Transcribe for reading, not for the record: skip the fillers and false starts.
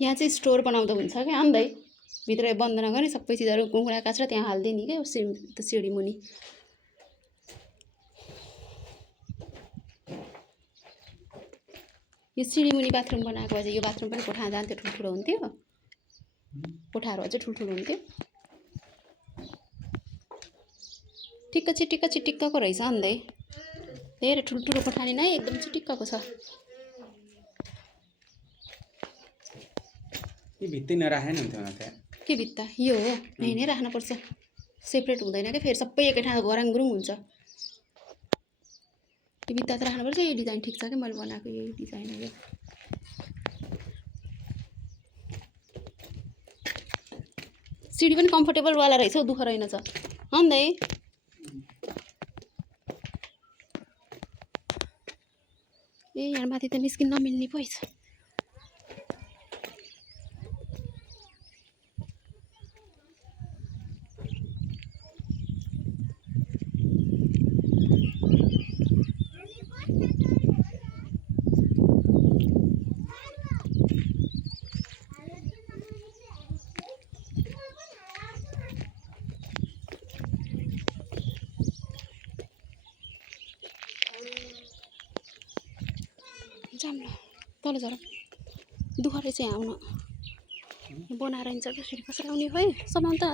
यहाँ चाहिँ स्टोर बनाउँदा हुन्छ क्या अन्दै भित्र बन्द नगर्ने सबै चिजहरू कुँडा काचरा त्यहाँ हालिदिने क्या सिँढी मुनि यो सिँढी मुनि बाथरुम बनाएको भए चाहिँ यो बाथरुम पनि कोठामा जान्थ्यो ठुल्ठुलो हुन्थ्यो कोठाहरू अझै ठुल्ठुलो हुन्थ्यो टिक्क चिटिक्कको रहेछ अन्दै धेरै ठुल्ठुलो कोठानी नै एकदम चिटिक्कको छ यो भित्तै नराखेन हुन्थ्यो होला त्यहाँ के भित्ता यो हो यहीँ नै राख्नुपर्छ सेपरेट हुँदैन क्या फेरि सबै एकै ठाउँ गराङगुरुङ हुन्छ यो भित्ता त राख्नुपर्छ यो डिजाइन ठिक छ क्या मैले बनाएको यही डिजाइन हो सिडी पनि कम्फर्टेबलवाला रहेछ हौ दुःख रहेनछ अन्दै ए यहाँ माथि त निस्किन नमिल्ने पो छ जाम ल तल झर दुःख रहेछ यहाँ आउन बनाएर हिँड्छ कसरी कसरी आउने खोइ सामान त